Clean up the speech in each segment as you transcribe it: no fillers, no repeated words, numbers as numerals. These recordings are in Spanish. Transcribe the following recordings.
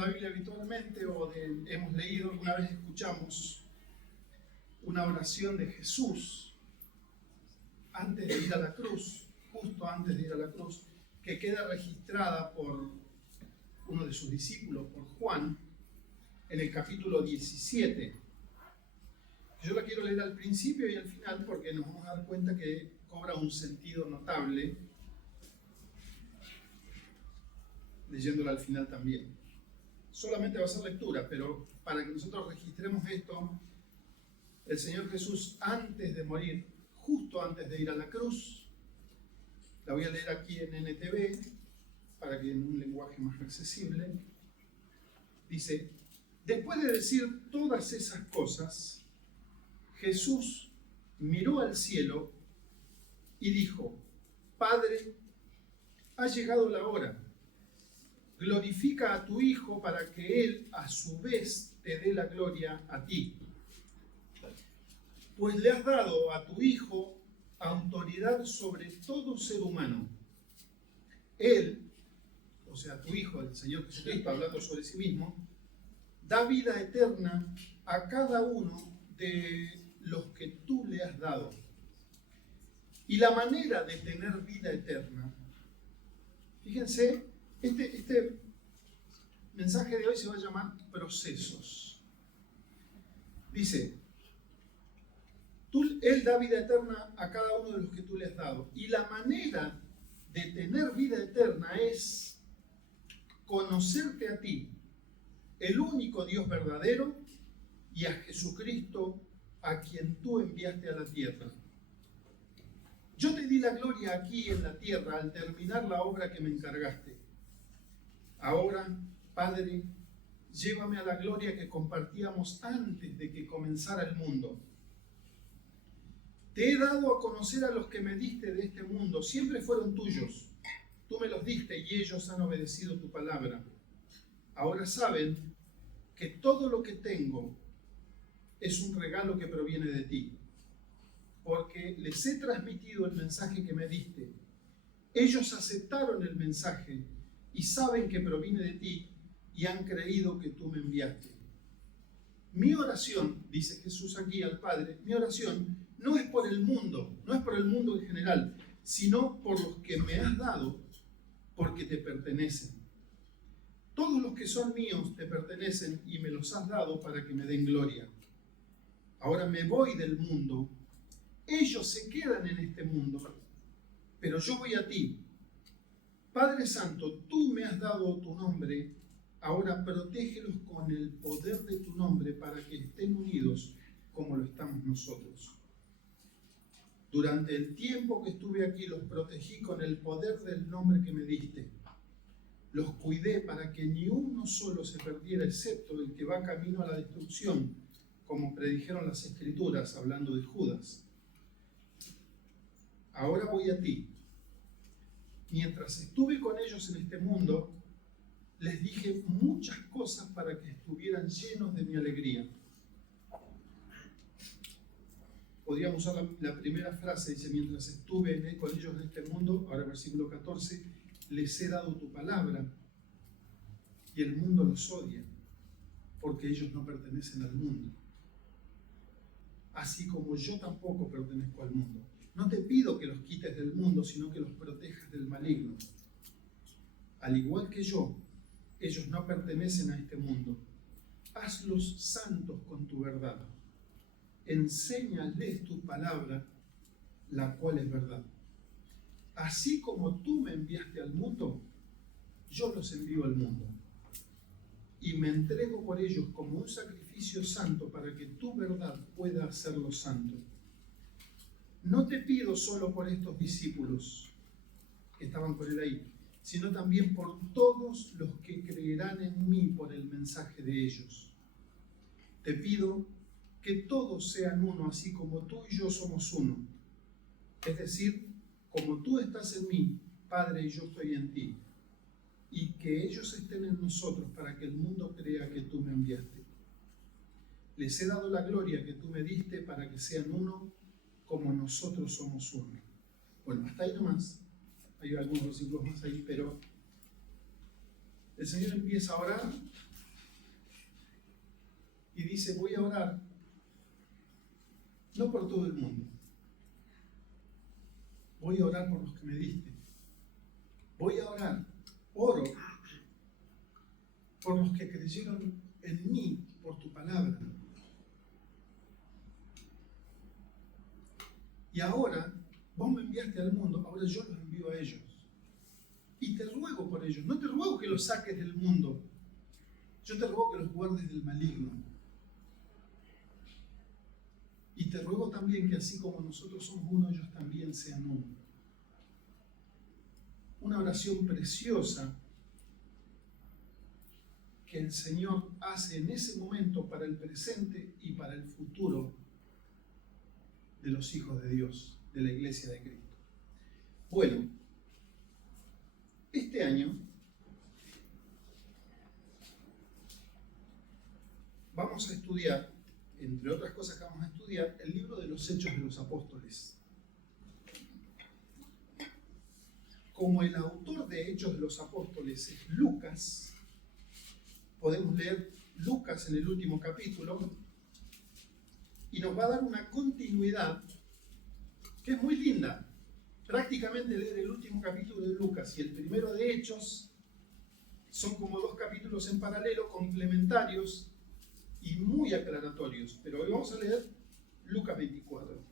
la Biblia habitualmente o hemos leído, alguna vez escuchamos una oración de Jesús antes de ir a la cruz, justo antes de ir a la cruz, que queda registrada por uno de sus discípulos, por Juan, en el capítulo 17. Yo la quiero leer al principio y al final porque nos vamos a dar cuenta que cobra un sentido notable, leyéndola al final también. Solamente va a ser lectura, pero para que nosotros registremos esto, el Señor Jesús antes de morir, justo antes de ir a la cruz, la voy a leer aquí en NTV, para que en un lenguaje más accesible, dice: después de decir todas esas cosas, Jesús miró al cielo y dijo: Padre, ha llegado la hora. Glorifica a tu Hijo para que Él a su vez te dé la gloria a ti. Pues le has dado a tu Hijo autoridad sobre todo ser humano. Él, o sea, tu Hijo, el Señor Jesucristo, hablando sobre sí mismo, da vida eterna a cada uno de los que tú le has dado. Y la manera de tener vida eterna, fíjense, este mensaje de hoy se va a llamar procesos. Dice, Él da vida eterna a cada uno de los que tú le has dado. Y la manera de tener vida eterna es conocerte a ti, el único Dios verdadero, y a Jesucristo, a quien tú enviaste a la tierra. Yo te di la gloria aquí en la tierra al terminar la obra que me encargaste. Ahora, Padre, llévame a la gloria que compartíamos antes de que comenzara el mundo. Te he dado a conocer a los que me diste de este mundo. Siempre fueron tuyos. Tú me los diste y ellos han obedecido tu palabra. Ahora saben que todo lo que tengo es un regalo que proviene de ti, porque les he transmitido el mensaje que me diste. Ellos aceptaron el mensaje y saben que proviene de ti y han creído que tú me enviaste. Mi oración, dice Jesús aquí al Padre, mi oración no es por el mundo, no es por el mundo en general, sino por los que me has dado, porque te pertenecen. Todos los que son míos te pertenecen y me los has dado para que me den gloria. Ahora me voy del mundo, ellos se quedan en este mundo, pero yo voy a ti. Padre Santo, tú me has dado tu nombre, ahora protégelos con el poder de tu nombre para que estén unidos como lo estamos nosotros. Durante el tiempo que estuve aquí los protegí con el poder del nombre que me diste. Los cuidé para que ni uno solo se perdiera, excepto el que va camino a la destrucción, como predijeron las Escrituras, hablando de Judas. Ahora voy a ti. Mientras estuve con ellos en este mundo, les dije muchas cosas para que estuvieran llenos de mi alegría. Podríamos usar la primera frase, dice, mientras estuve con ellos en este mundo, ahora versículo 14, les he dado tu palabra y el mundo los odia, porque ellos no pertenecen al mundo. Así como yo tampoco pertenezco al mundo. No te pido que los quites del mundo, sino que los protejas del maligno. Al igual que yo, ellos no pertenecen a este mundo. Hazlos santos con tu verdad. Enséñales tu palabra, la cual es verdad. Así como tú me enviaste al mundo, yo los envío al mundo. Y me entrego por ellos como un sacrificio santo para que tu verdad pueda hacerlos santos. No te pido solo por estos discípulos que estaban con él ahí, sino también por todos los que creerán en mí por el mensaje de ellos. Te pido que todos sean uno, así como tú y yo somos uno. Es decir, como tú estás en mí, Padre, y yo estoy en ti. Y que ellos estén en nosotros para que el mundo crea que tú me enviaste. Les he dado la gloria que tú me diste para que sean uno como nosotros somos uno. Bueno, hasta ahí nomás. Hay algunos versículos más ahí, pero el Señor empieza a orar y dice, voy a orar, no por todo el mundo, voy a orar por los que me diste, voy a orar, oro por los que creyeron en mí, por tu palabra. Y ahora, vos me enviaste al mundo, ahora yo los envío a ellos. Y te ruego por ellos, no te ruego que los saques del mundo, yo te ruego que los guardes del maligno. Y te ruego también que así como nosotros somos uno, ellos también sean uno. Una oración preciosa que el Señor hace en ese momento para el presente y para el futuro de los hijos de Dios, de la Iglesia de Cristo. Bueno, este año vamos a estudiar, entre otras cosas que vamos a estudiar, el libro de los Hechos de los Apóstoles. Como el autor de Hechos de los Apóstoles es Lucas, podemos leer Lucas en el último capítulo y nos va a dar una continuidad que es muy linda. Prácticamente leer el último capítulo de Lucas y el primero de Hechos son como dos capítulos en paralelo, complementarios y muy aclaratorios. Pero hoy vamos a leer Lucas 24.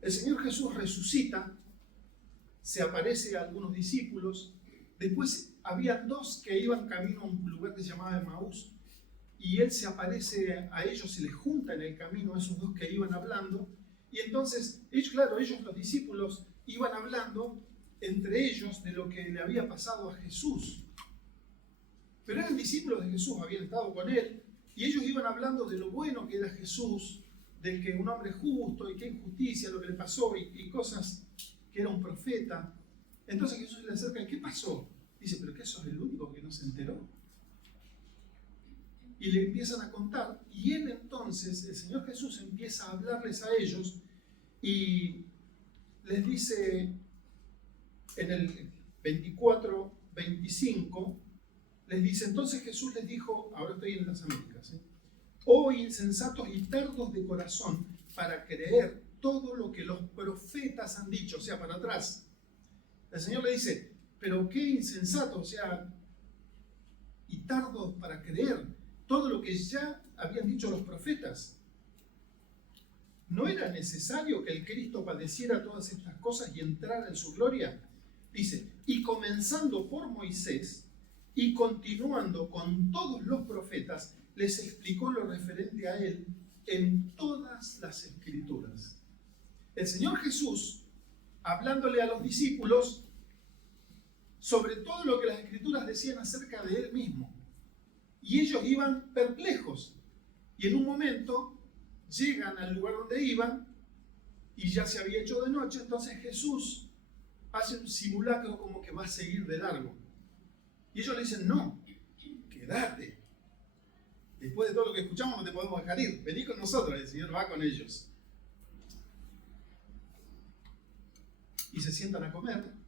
El Señor Jesús resucita, se aparece a algunos discípulos, después había dos que iban camino a un lugar que se llamaba Emaús, y Él se aparece a ellos, se les junta en el camino a esos dos que iban hablando, y entonces, ellos los discípulos, iban hablando entre ellos de lo que le había pasado a Jesús. Pero eran discípulos de Jesús, habían estado con Él, y ellos iban hablando de lo bueno que era Jesús, de que un hombre justo y qué injusticia lo que le pasó y cosas, que era un profeta. Entonces Jesús se le acerca y ¿qué pasó? Dice, ¿pero qué sos el único que no se enteró? Y le empiezan a contar, y él entonces, el Señor Jesús empieza a hablarles a ellos y les dice en el 24, 25, les dice, entonces Jesús les dijo, ahora estoy en las Américas, oh insensatos y tardos de corazón para creer todo lo que los profetas han dicho, o sea, para atrás. El Señor le dice, pero qué insensatos, o sea, y tardos para creer todo lo que ya habían dicho los profetas. ¿No era necesario que el Cristo padeciera todas estas cosas y entrara en su gloria? Dice, y comenzando por Moisés y continuando con todos los profetas, les explicó lo referente a él en todas las Escrituras. El Señor Jesús, hablándole a los discípulos sobre todo lo que las Escrituras decían acerca de él mismo. Y ellos iban perplejos. Y en un momento llegan al lugar donde iban y ya se había hecho de noche, entonces Jesús hace un simulacro como que va a seguir de largo. Y ellos le dicen, no, quédate. Después de todo lo que escuchamos no te podemos dejar ir, vení con nosotros. El Señor va con ellos. Y se sientan a comer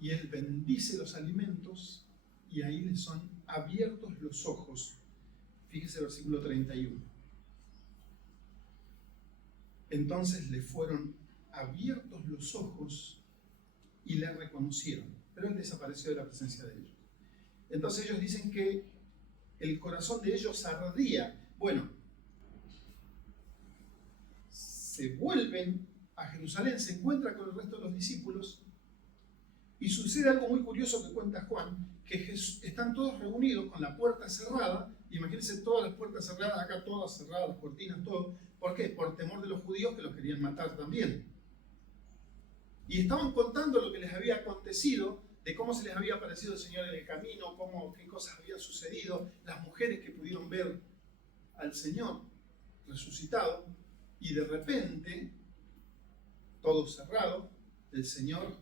y Él bendice los alimentos y ahí les son abiertos los ojos. Fíjese el versículo 31. Entonces le fueron abiertos los ojos y le reconocieron, pero Él desapareció de la presencia de ellos. Entonces ellos dicen que el corazón de ellos ardía. Bueno, se vuelven a Jerusalén, se encuentran con el resto de los discípulos y sucede algo muy curioso que cuenta Juan, que están todos reunidos con la puerta cerrada. Imagínense todas las puertas cerradas, acá todas cerradas, las cortinas, todo. ¿Por qué? Por temor de los judíos que los querían matar también. Y estaban contando lo que les había acontecido, de cómo se les había aparecido el Señor en el camino, qué cosas habían sucedido, las mujeres que pudieron ver al Señor resucitado, y de repente, todo cerrado, el Señor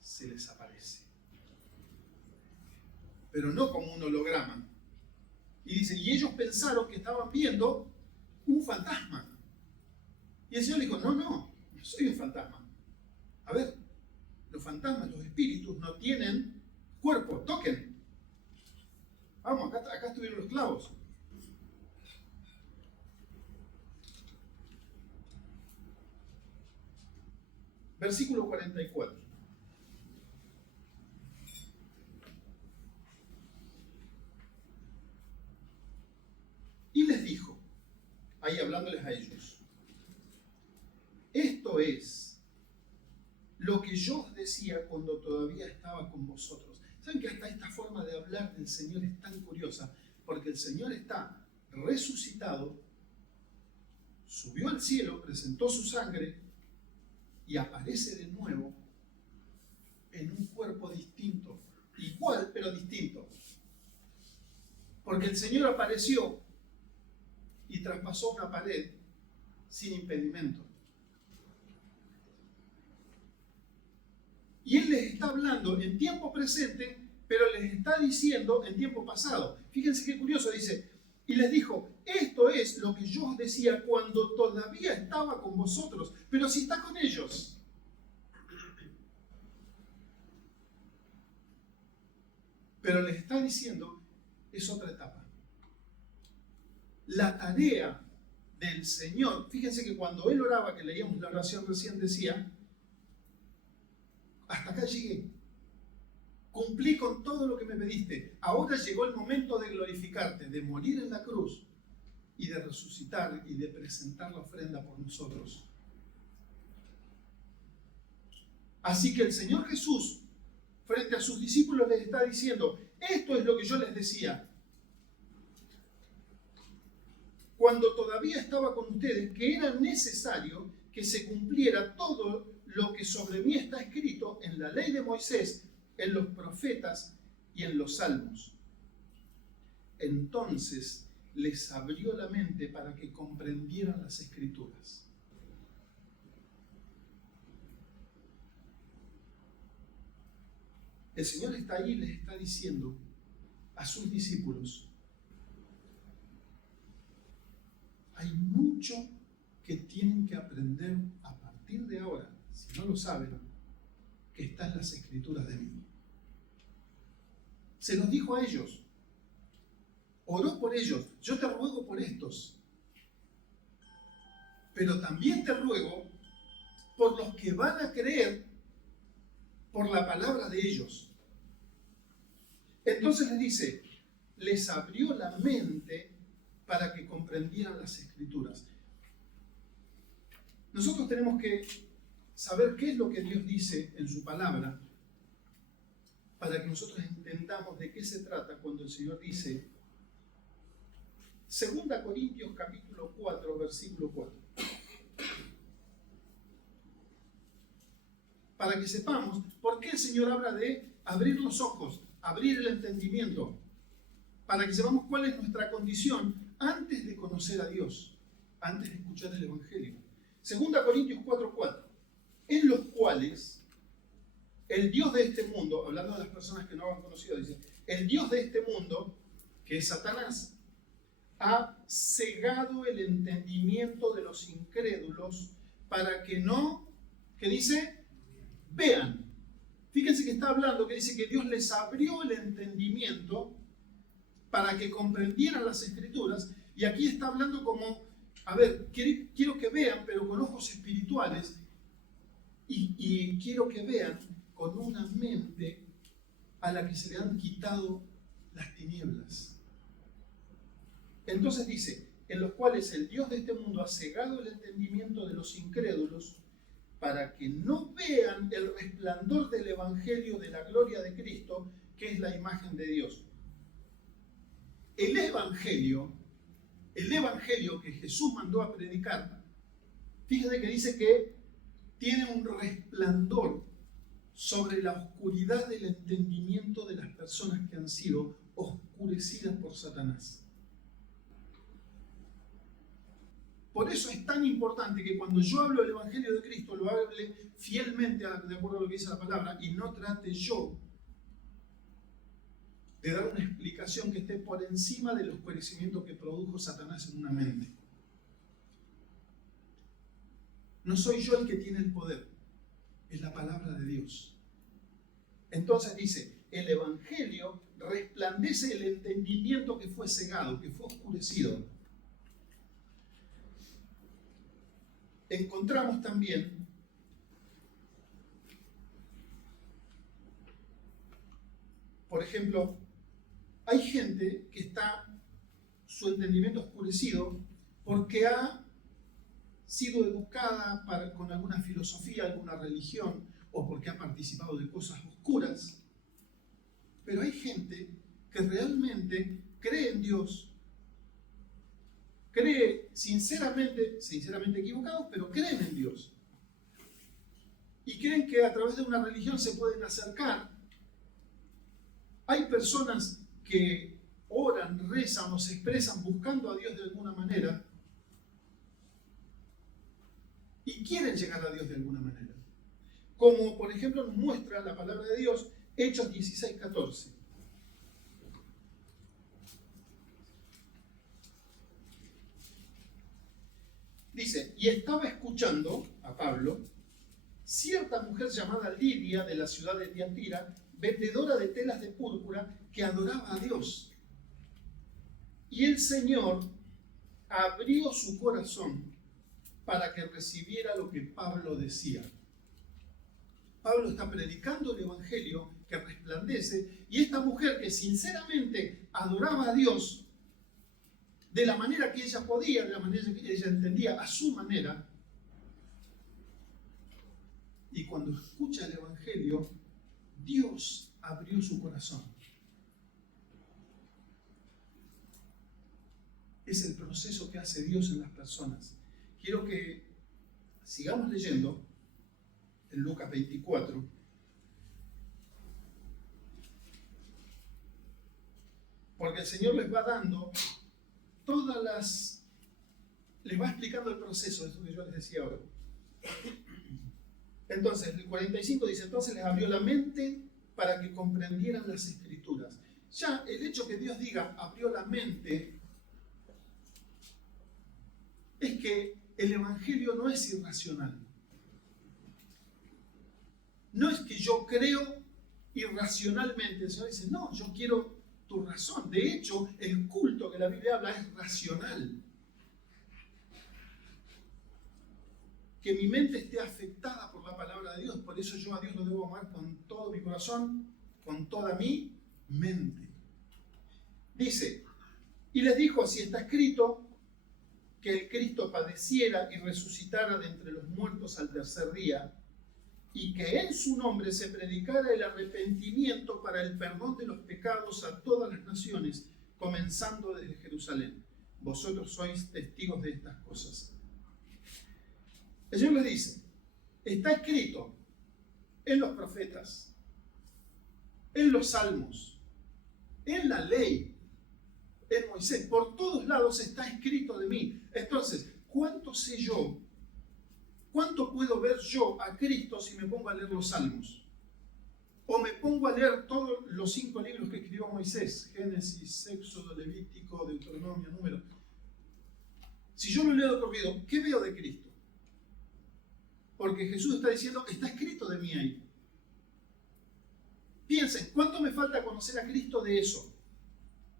se les aparece. Pero no como un holograma. Y dice, y ellos pensaron que estaban viendo un fantasma. Y el Señor dijo, no soy un fantasma. A ver, los fantasmas, los espíritus no tienen cuerpo, toquen. Vamos, acá estuvieron los clavos. Versículo 44. Y les dijo, ahí hablándoles a ellos, esto es lo que yo os decía cuando todavía estaba con vosotros. ¿Saben que hasta esta forma de hablar del Señor es tan curiosa? Porque el Señor está resucitado, subió al cielo, presentó su sangre y aparece de nuevo en un cuerpo distinto. Igual, pero distinto. Porque el Señor apareció y traspasó una pared sin impedimento. Y Él les está hablando en tiempo presente, pero les está diciendo en tiempo pasado. Fíjense qué curioso, dice, y les dijo, esto es lo que yo os decía cuando todavía estaba con vosotros, pero si está con ellos. Pero les está diciendo, es otra etapa. La tarea del Señor, fíjense que cuando Él oraba, que leíamos la oración recién, decía, hasta acá llegué, cumplí con todo lo que me pediste, ahora llegó el momento de glorificarte, de morir en la cruz y de resucitar y de presentar la ofrenda por nosotros. Así que el Señor Jesús, frente a sus discípulos, les está diciendo, esto es lo que yo les decía cuando todavía estaba con ustedes, que era necesario que se cumpliera todo lo que sobre mí está escrito en la ley de Moisés, en los profetas y en los salmos. Entonces les abrió la mente para que comprendieran las escrituras. El Señor está ahí y les está diciendo a sus discípulos, hay mucho que tienen que aprender a partir de ahora, si no lo saben, que está en las escrituras de mí. Se los dijo a ellos, oró por ellos, yo te ruego por estos, pero también te ruego por los que van a creer por la palabra de ellos. Entonces les dice, les abrió la mente para que comprendieran las escrituras. Nosotros tenemos que saber qué es lo que Dios dice en su palabra para que nosotros entendamos de qué se trata cuando el Señor dice 2 Corintios capítulo 4, versículo 4. Para que sepamos por qué el Señor habla de abrir los ojos, abrir el entendimiento, para que sepamos cuál es nuestra condición antes de conocer a Dios, antes de escuchar el Evangelio. 2 Corintios 4:4, en los cuales el Dios de este mundo, hablando de las personas que no han conocido, dice, el Dios de este mundo, que es Satanás, ha cegado el entendimiento de los incrédulos para que no, ¿qué dice? Vean. Fíjense que está hablando, que dice que Dios les abrió el entendimiento para que comprendieran las escrituras, y aquí está hablando como, a ver, quiero que vean, pero con ojos espirituales, y quiero que vean con una mente a la que se le han quitado las tinieblas. Entonces dice, en los cuales el Dios de este mundo ha cegado el entendimiento de los incrédulos para que no vean el resplandor del Evangelio de la gloria de Cristo, que es la imagen de Dios. El Evangelio que Jesús mandó a predicar, fíjate que dice que tiene un resplandor sobre la oscuridad del entendimiento de las personas que han sido oscurecidas por Satanás. Por eso es tan importante que cuando yo hablo del Evangelio de Cristo, lo hable fielmente de acuerdo a lo que dice la palabra y no trate yo de dar una explicación que esté por encima del oscurecimiento que produjo Satanás en una mente. No soy yo el que tiene el poder, es la palabra de Dios. Entonces dice, el Evangelio resplandece el entendimiento que fue cegado, que fue oscurecido. Encontramos también por ejemplo, hay gente que está su entendimiento oscurecido porque ha sido educada con alguna filosofía, alguna religión, o porque ha participado de cosas oscuras. Pero hay gente que realmente cree en Dios, cree sinceramente equivocados, pero creen en Dios. Y creen que a través de una religión se pueden acercar. Hay personas que oran, rezan o se expresan buscando a Dios de alguna manera y quieren llegar a Dios de alguna manera. Como por ejemplo nos muestra la palabra de Dios, Hechos 16:14. Dice, y estaba escuchando a Pablo cierta mujer llamada Lidia de la ciudad de Tiatira, vendedora de telas de púrpura, que adoraba a Dios. Y el Señor abrió su corazón para que recibiera lo que Pablo decía. Pablo está predicando el Evangelio que resplandece, y esta mujer que sinceramente adoraba a Dios de la manera que ella podía, de la manera que ella entendía, a su manera, y cuando escucha el Evangelio, Dios abrió su corazón. Es el proceso que hace Dios en las personas. Quiero que sigamos leyendo en Lucas 24. Porque el Señor les va dando les va explicando el proceso, eso que yo les decía ahora. Entonces, el 45 dice, entonces les abrió la mente para que comprendieran las Escrituras. Ya el hecho que Dios diga, abrió la mente, es que el Evangelio no es irracional. No es que yo creo irracionalmente. El Señor dice, no, yo quiero tu razón. De hecho, el culto que la Biblia habla es racional. Que mi mente esté afectada por la palabra de Dios. Por eso yo a Dios lo debo amar con todo mi corazón, con toda mi mente. Dice, y les dijo, así está escrito, que el Cristo padeciera y resucitara de entre los muertos al tercer día, y que en su nombre se predicara el arrepentimiento para el perdón de los pecados a todas las naciones, comenzando desde Jerusalén. Vosotros sois testigos de estas cosas. El Señor les dice, está escrito en los profetas, en los salmos, en la ley, en Moisés, por todos lados está escrito de mí. Entonces, ¿cuánto sé yo? ¿Cuánto puedo ver yo a Cristo si me pongo a leer los salmos? O me pongo a leer todos los 5 libros que escribió Moisés, Génesis, Éxodo, Levítico, Deuteronomio, Número. Si yo lo leo de corrido, ¿qué veo de Cristo? Porque Jesús está diciendo, está escrito de mí ahí. Piensen, ¿cuánto me falta conocer a Cristo de eso?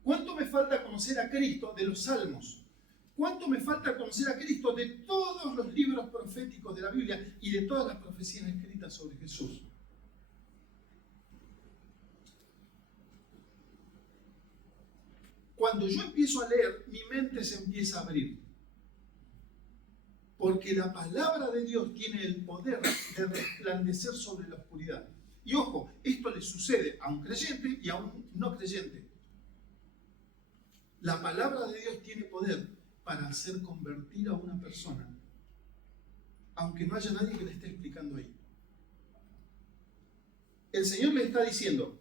¿Cuánto me falta conocer a Cristo de los salmos? ¿Cuánto me falta conocer a Cristo de todos los libros proféticos de la Biblia y de todas las profecías escritas sobre Jesús? Cuando yo empiezo a leer, mi mente se empieza a abrir. Porque la palabra de Dios tiene el poder de resplandecer sobre la oscuridad. Y ojo, esto le sucede a un creyente y a un no creyente. La palabra de Dios tiene poder para hacer convertir a una persona, aunque no haya nadie que le esté explicando ahí. El Señor le está diciendo,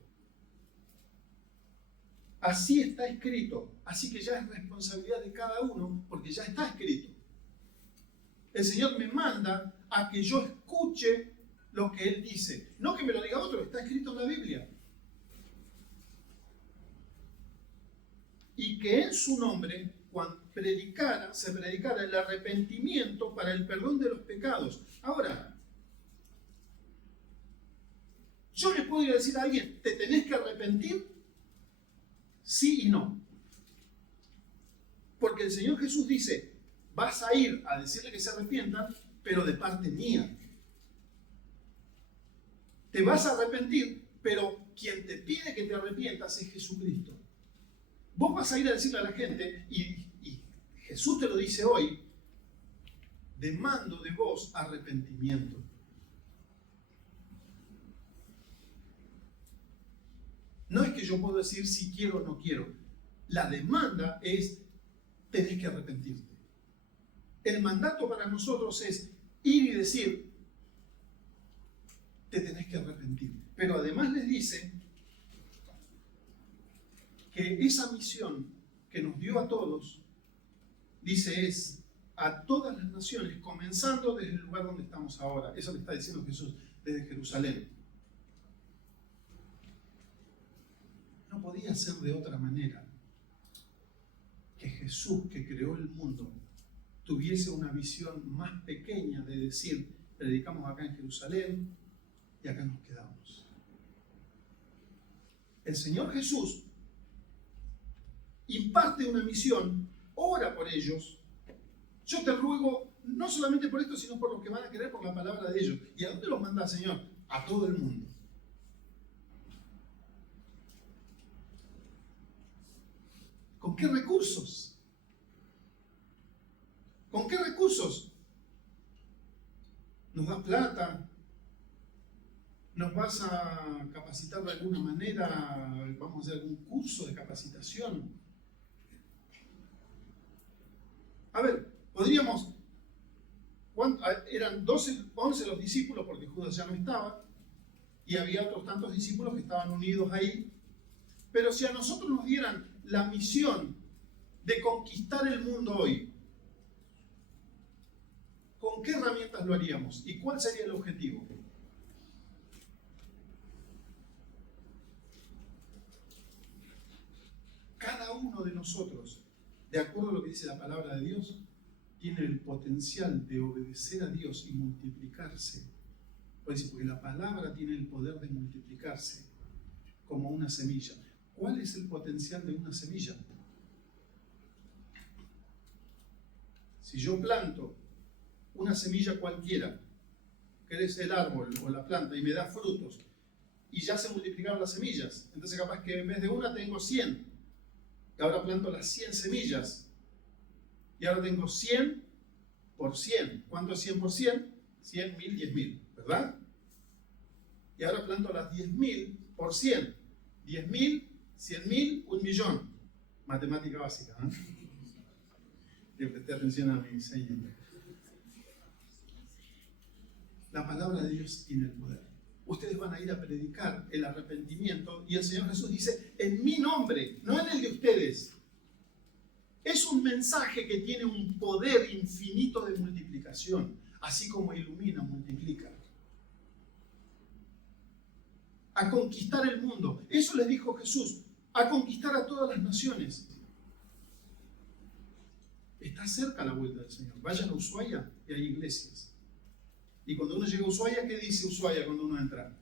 así está escrito, así que ya es responsabilidad de cada uno, porque ya está escrito. El Señor me manda a que yo escuche lo que Él dice. No que me lo diga otro, está escrito en la Biblia. Y que en su nombre, cuando se predicara el arrepentimiento para el perdón de los pecados. Ahora, yo le puedo ir a decir a alguien, ¿te tenés que arrepentir? sí y no. Porque el Señor Jesús dice, vas a ir a decirle que se arrepientan, pero de parte mía. Te vas a arrepentir, pero quien te pide que te arrepientas es Jesucristo. Vos vas a ir a decirle a la gente, y Jesús te lo dice hoy, demando de vos arrepentimiento. No es que yo puedo decir si quiero o no quiero. La demanda es, tenés que arrepentirte. El mandato para nosotros es ir y decir, te tenés que arrepentir. Pero además les dice que esa misión que nos dio a todos, dice, es a todas las naciones, comenzando desde el lugar donde estamos ahora. Eso le está diciendo Jesús desde Jerusalén. No podía ser de otra manera que Jesús, que creó el mundo, tuviese una visión más pequeña de decir, predicamos acá en Jerusalén y acá nos quedamos. El Señor Jesús imparte una misión, ora por ellos. Yo te ruego, no solamente por esto, sino por los que van a querer por la palabra de ellos. ¿Y a dónde los manda el Señor? A todo el mundo. ¿Con qué recursos? ¿Con qué recursos? ¿Nos das plata? ¿Nos vas a capacitar de alguna manera? ¿Vamos a hacer algún curso de capacitación? A ver, podríamos... Eran 11 los discípulos, porque Judas ya no estaba, y había otros tantos discípulos que estaban unidos ahí. Pero si a nosotros nos dieran la misión de conquistar el mundo hoy, ¿con qué herramientas lo haríamos? ¿Y cuál sería el objetivo? Cada uno de nosotros, de acuerdo a lo que dice la palabra de Dios, tiene el potencial de obedecer a Dios y multiplicarse. Porque la palabra tiene el poder de multiplicarse como una semilla. ¿Cuál es el potencial de una semilla? Si yo planto una semilla cualquiera, crece el árbol o la planta y me da frutos, y ya se multiplicaron las semillas, entonces capaz que en vez de una tengo 100, y ahora planto las 100 semillas, y ahora tengo 100 por 100. ¿Cuánto es 100 por 100? 100.000, 10.000, ¿verdad? Y ahora planto las 10.000 por 100. 10.000, 100.000, 1.000.000. Matemática básica, ¿eh? Le presté atención a mi diseño. La palabra de Dios tiene el poder. Ustedes van a ir a predicar el arrepentimiento y el Señor Jesús dice, en mi nombre, no en el de ustedes. Es un mensaje que tiene un poder infinito de multiplicación, así como ilumina, multiplica. A conquistar el mundo. Eso les dijo Jesús, a conquistar a todas las naciones. Está cerca la vuelta del Señor. Vayan a Ushuaia y hay iglesias. Y cuando uno llega a Ushuaia, ¿qué dice Ushuaia cuando uno entra?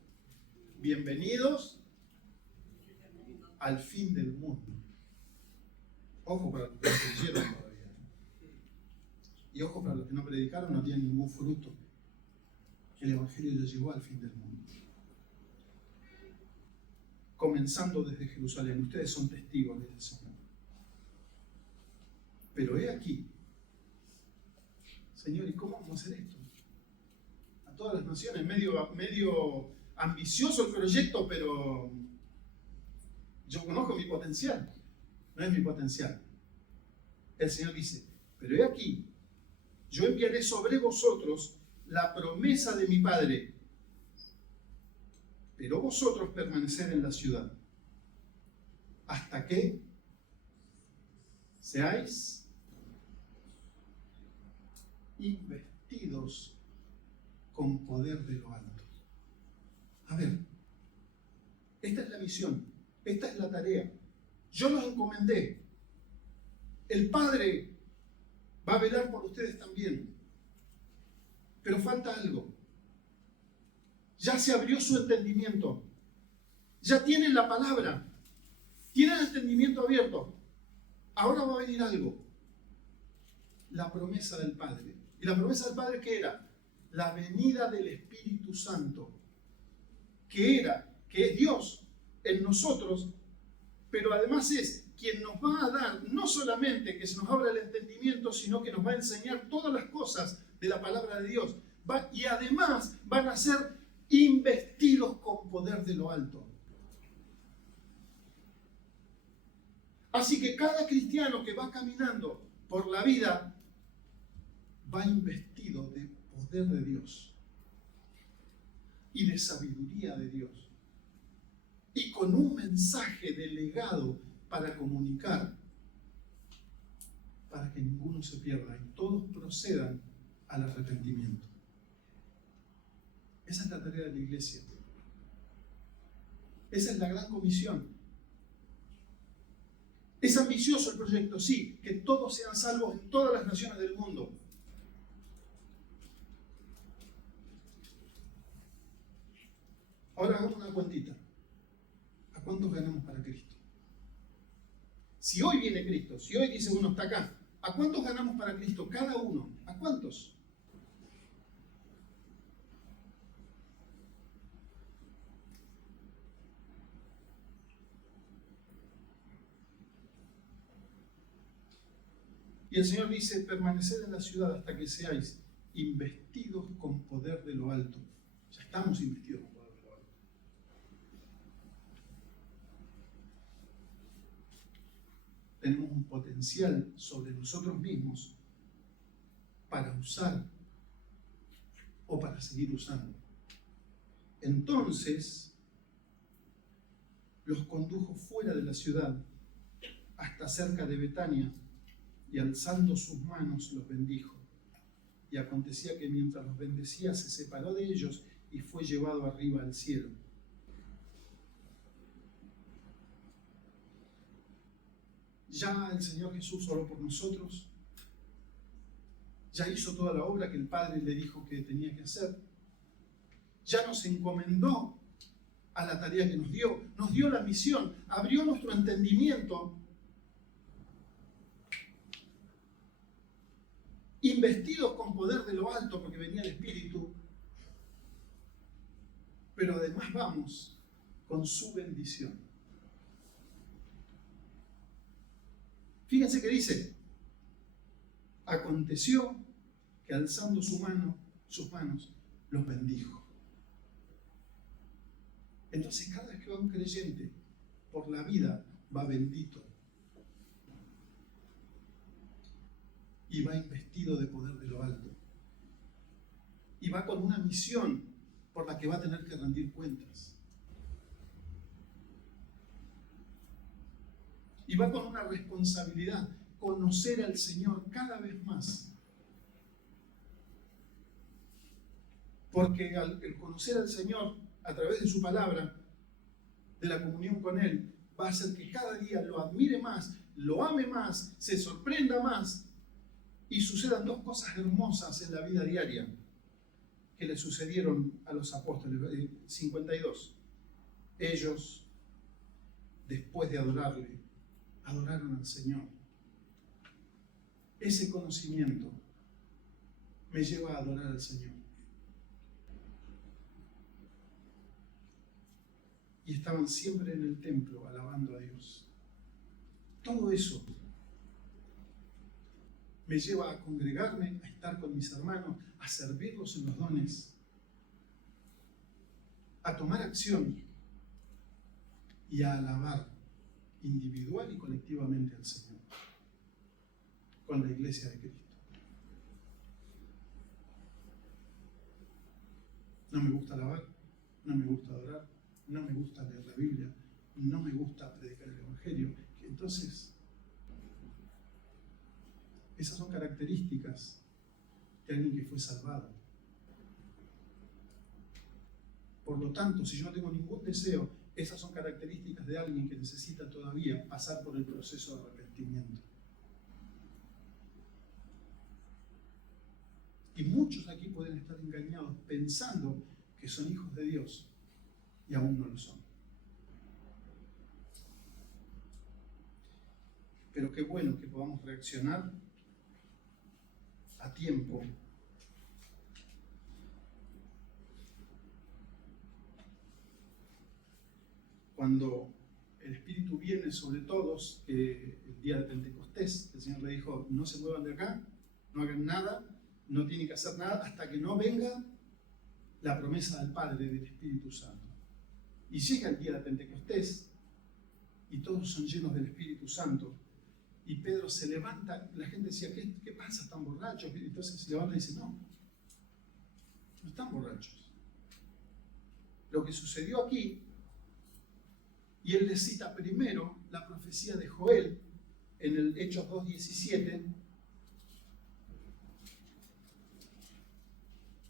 Bienvenidos al fin del mundo. Ojo para los que no creyeron todavía. Y ojo para los que no predicaron, no tienen ningún fruto. El Evangelio ya llegó al fin del mundo. Comenzando desde Jerusalén. Ustedes son testigos de eso. Pero he aquí, Señor, ¿y cómo vamos a hacer esto? A todas las naciones, medio ambicioso el proyecto, pero yo conozco mi potencial. No es mi potencial. El Señor dice, pero he aquí, yo enviaré sobre vosotros la promesa de mi Padre, pero vosotros permaneced en la ciudad, hasta que seáis investidos con poder de lo alto. A ver, esta es la misión, esta es la tarea. Yo los encomendé. El Padre va a velar por ustedes también. Pero falta algo. Ya se abrió su entendimiento. Ya tienen la palabra. Tienen el entendimiento abierto. Ahora va a venir algo. La promesa del Padre. ¿Y la promesa del Padre qué era? La venida del Espíritu Santo. Que es Dios en nosotros, pero además es quien nos va a dar, no solamente que se nos abra el entendimiento, sino que nos va a enseñar todas las cosas de la palabra de Dios. Y además van a ser investidos con poder de lo alto. Así que cada cristiano que va caminando por la vida va investido de poder de Dios y de sabiduría de Dios y con un mensaje delegado para comunicar, para que ninguno se pierda y todos procedan al arrepentimiento. Esa es la tarea de la iglesia. Esa es la gran comisión. Es ambicioso el proyecto, sí, que todos sean salvos en todas las naciones del mundo. Ahora hagamos una cuentita. ¿A cuántos ganamos para Cristo? Si hoy viene Cristo, si hoy dice uno está acá, ¿a cuántos ganamos para Cristo? Cada uno. ¿A cuántos? Y el Señor dice, permaneced en la ciudad hasta que seáis investidos con poder de lo alto. Ya estamos investidos con poder de lo alto. Tenemos un potencial sobre nosotros mismos para usar o para seguir usando. Entonces, los condujo fuera de la ciudad hasta cerca de Betania y alzando sus manos los bendijo. Y acontecía que mientras los bendecía se separó de ellos y fue llevado arriba al cielo. Ya el Señor Jesús oró por nosotros, ya hizo toda la obra que el Padre le dijo que tenía que hacer, ya nos encomendó a la tarea que nos dio la misión, abrió nuestro entendimiento, investidos con poder de lo alto porque venía el Espíritu, pero además vamos con su bendición. Fíjense que dice, aconteció que alzando sus manos, los bendijo. Entonces cada vez que va un creyente por la vida, va bendito. Y va investido de poder de lo alto. Y va con una misión por la que va a tener que rendir cuentas. Y va con una responsabilidad, conocer al Señor cada vez más. Porque el conocer al Señor a través de su palabra, de la comunión con Él, va a hacer que cada día lo admire más, lo ame más, se sorprenda más y sucedan dos cosas hermosas en la vida diaria que le sucedieron a los apóstoles. 52. Ellos, después de adorarle, adoraron al Señor. Ese conocimiento me lleva a adorar al Señor. Y estaban siempre en el templo alabando a Dios. Todo eso me lleva a congregarme, a estar con mis hermanos, a servirlos en los dones, a tomar acción y a alabar individual y colectivamente al Señor, con la iglesia de Cristo. No me gusta alabar, no me gusta adorar, no me gusta leer la Biblia, no me gusta predicar el Evangelio. Entonces, esas son características de alguien que fue salvado. Por lo tanto, si yo no tengo ningún deseo, esas son características de alguien que necesita todavía pasar por el proceso de arrepentimiento. Y muchos aquí pueden estar engañados pensando que son hijos de Dios y aún no lo son. Pero qué bueno que podamos reaccionar a tiempo. Cuando el Espíritu viene sobre todos, el día de Pentecostés, el Señor le dijo, no se muevan de acá, no hagan nada, no tienen que hacer nada hasta que no venga la promesa del Padre, del Espíritu Santo. Y llega el día de Pentecostés y todos son llenos del Espíritu Santo. Y Pedro se levanta, la gente decía, ¿qué pasa? ¿Están borrachos? Y entonces se levanta y dice, no están borrachos. Lo que sucedió aquí, y él le cita primero la profecía de Joel en el Hechos 2:17,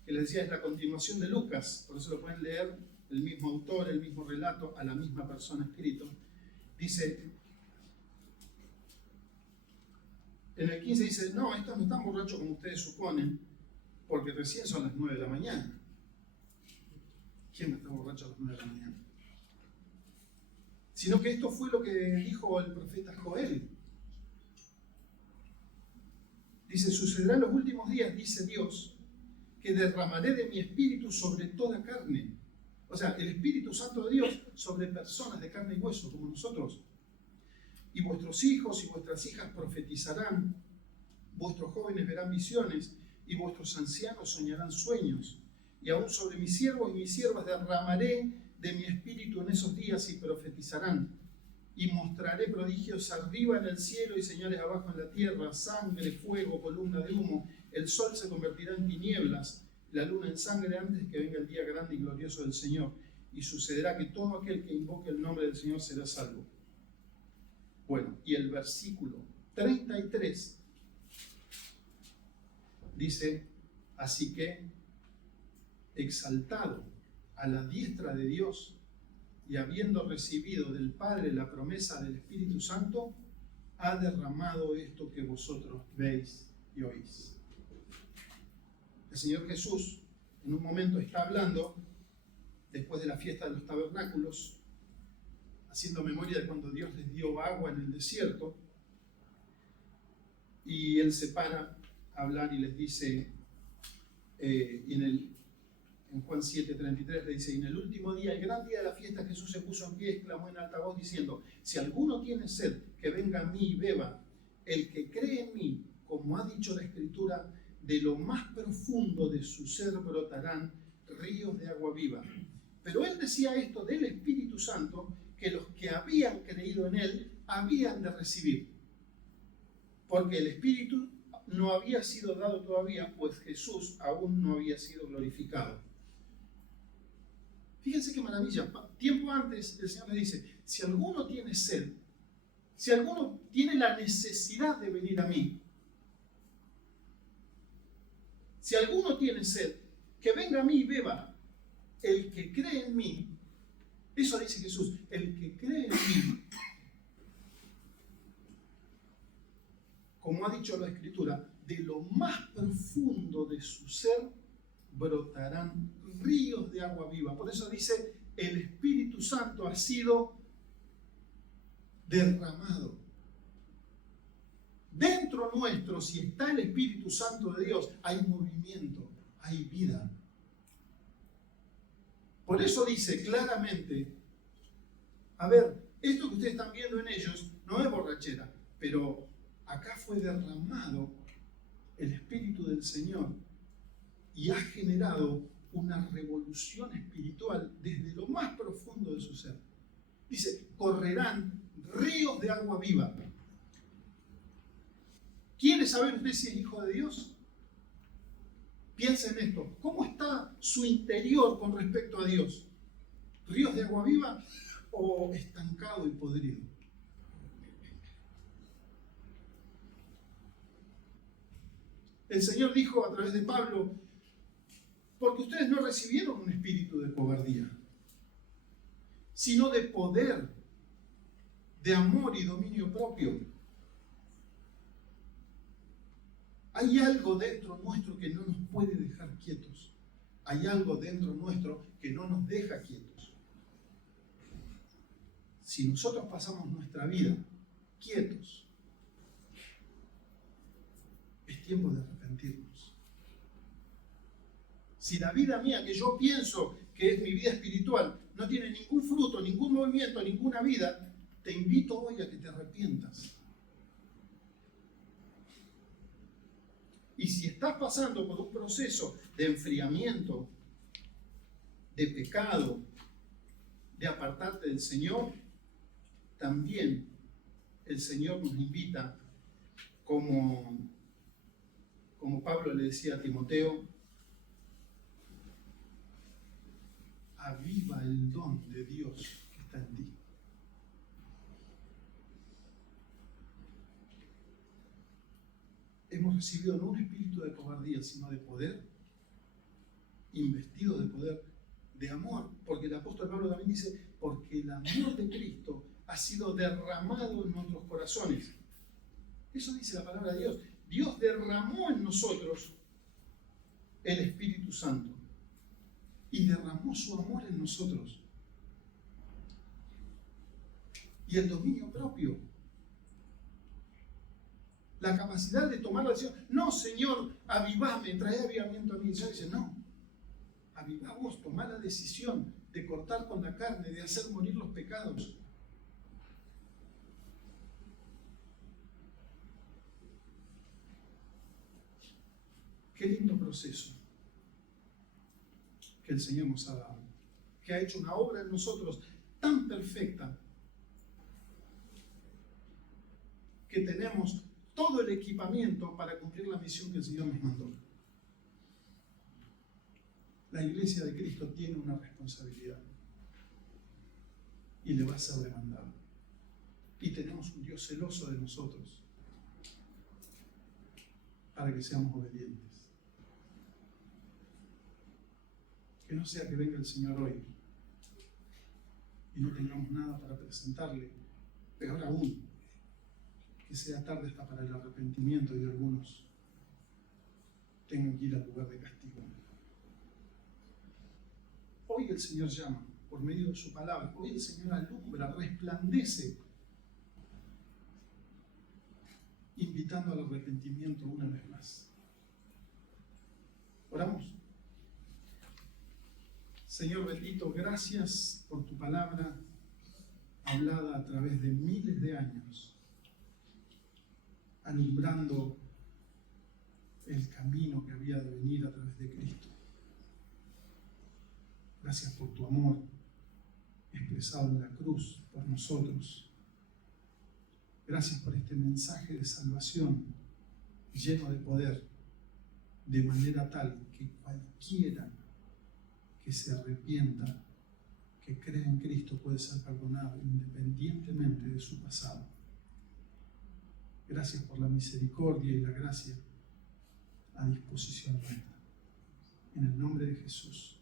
que les decía es la continuación de Lucas, por eso lo pueden leer, el mismo autor, el mismo relato, a la misma persona escrito. Dice, en el 15 dice, no, estos no están borrachos como ustedes suponen, porque recién son las 9 de la mañana. ¿Quién está borracho a las 9 de la mañana? Sino que esto fue lo que dijo el profeta Joel. Dice, sucederá en los últimos días, dice Dios, que derramaré de mi espíritu sobre toda carne. O sea, el Espíritu Santo de Dios sobre personas de carne y hueso, como nosotros. Y vuestros hijos y vuestras hijas profetizarán, vuestros jóvenes verán visiones, y vuestros ancianos soñarán sueños. Y aún sobre mis siervos y mis siervas derramaré de mi espíritu en esos días y profetizarán. Y mostraré prodigios arriba en el cielo y señales abajo en la tierra, sangre, fuego, columna de humo. El sol se convertirá en tinieblas, la luna en sangre antes que venga el día grande y glorioso del Señor. Y sucederá que todo aquel que invoque el nombre del Señor será salvo. Bueno, y el versículo 33 dice, así que, exaltado a la diestra de Dios y habiendo recibido del Padre la promesa del Espíritu Santo, ha derramado esto que vosotros veis y oís. El Señor Jesús en un momento está hablando, después de la fiesta de los tabernáculos, haciendo memoria de cuando Dios les dio agua en el desierto, y Él se para a hablar y les dice, en Juan 7:33 le dice, en el último día, el gran día de la fiesta, Jesús se puso en pie y exclamó en alta voz diciendo, si alguno tiene sed, que venga a mí y beba. El que cree en mí, como ha dicho la Escritura, de lo más profundo de su ser brotarán ríos de agua viva. Pero él decía esto del Espíritu Santo, que los que habían creído en él habían de recibir. Porque el Espíritu no había sido dado todavía, pues Jesús aún no había sido glorificado. Fíjense qué maravilla. Tiempo antes el Señor le dice, si alguno tiene sed, si alguno tiene la necesidad de venir a mí, si alguno tiene sed, que venga a mí y beba. El que cree en mí, eso dice Jesús, el que cree en mí, como ha dicho la Escritura, de lo más profundo de su ser brotarán ríos de agua viva. Por eso dice, el Espíritu Santo ha sido derramado. Dentro nuestro, si está el Espíritu Santo de Dios, hay movimiento, hay vida. Por eso dice claramente, a ver, esto que ustedes están viendo en ellos no es borrachera, pero acá fue derramado el Espíritu del Señor y ha generado una revolución espiritual desde lo más profundo de su ser. Dice, correrán ríos de agua viva. ¿Quiere saber usted si es hijo de Dios? Piensa en esto. ¿Cómo está su interior con respecto a Dios? ¿Ríos de agua viva o estancado y podrido? El Señor dijo a través de Pablo, porque ustedes no recibieron un espíritu de cobardía, sino de poder, de amor y dominio propio. Hay algo dentro nuestro que no nos puede dejar quietos. Hay algo dentro nuestro que no nos deja quietos. Si nosotros pasamos nuestra vida quietos, tiempo de arrepentirnos. Si la vida mía, que yo pienso que es mi vida espiritual, no tiene ningún fruto, ningún movimiento, ninguna vida, te invito hoy a que te arrepientas. Y si estás pasando por un proceso de enfriamiento, de pecado, de apartarte del Señor, también el Señor nos invita, como Pablo le decía a Timoteo, aviva el don de Dios que está en ti. Hemos recibido no un espíritu de cobardía, sino de poder, investido de poder, de amor, porque el apóstol Pablo también dice, porque el amor de Cristo ha sido derramado en nuestros corazones. Eso dice la palabra de Dios. Dios derramó en nosotros el Espíritu Santo y derramó su amor en nosotros. Y el dominio propio. La capacidad de tomar la decisión. No, Señor, avivame, trae avivamiento a mí. El Señor dice, no. Avivá vos, tomá la decisión de cortar con la carne, de hacer morir los pecados. Qué lindo proceso que el Señor nos ha dado, que ha hecho una obra en nosotros tan perfecta que tenemos todo el equipamiento para cumplir la misión que el Señor nos mandó. La Iglesia de Cristo tiene una responsabilidad y le va a ser demandada. Y tenemos un Dios celoso de nosotros para que seamos obedientes. Que no sea que venga el Señor hoy y no tengamos nada para presentarle. Peor aún, que sea tarde hasta para el arrepentimiento y algunos tengan que ir al lugar de castigo. Hoy el Señor llama por medio de su palabra. Hoy el Señor alumbra, resplandece, invitando al arrepentimiento una vez más. Oramos. Señor bendito, gracias por tu palabra hablada a través de miles de años, alumbrando el camino que había de venir a través de Cristo. Gracias por tu amor expresado en la cruz por nosotros. Gracias por este mensaje de salvación lleno de poder, de manera tal que cualquiera que se arrepienta, que cree en Cristo, puede ser perdonado independientemente de su pasado. Gracias por la misericordia y la gracia a disposición nuestra. En el nombre de Jesús.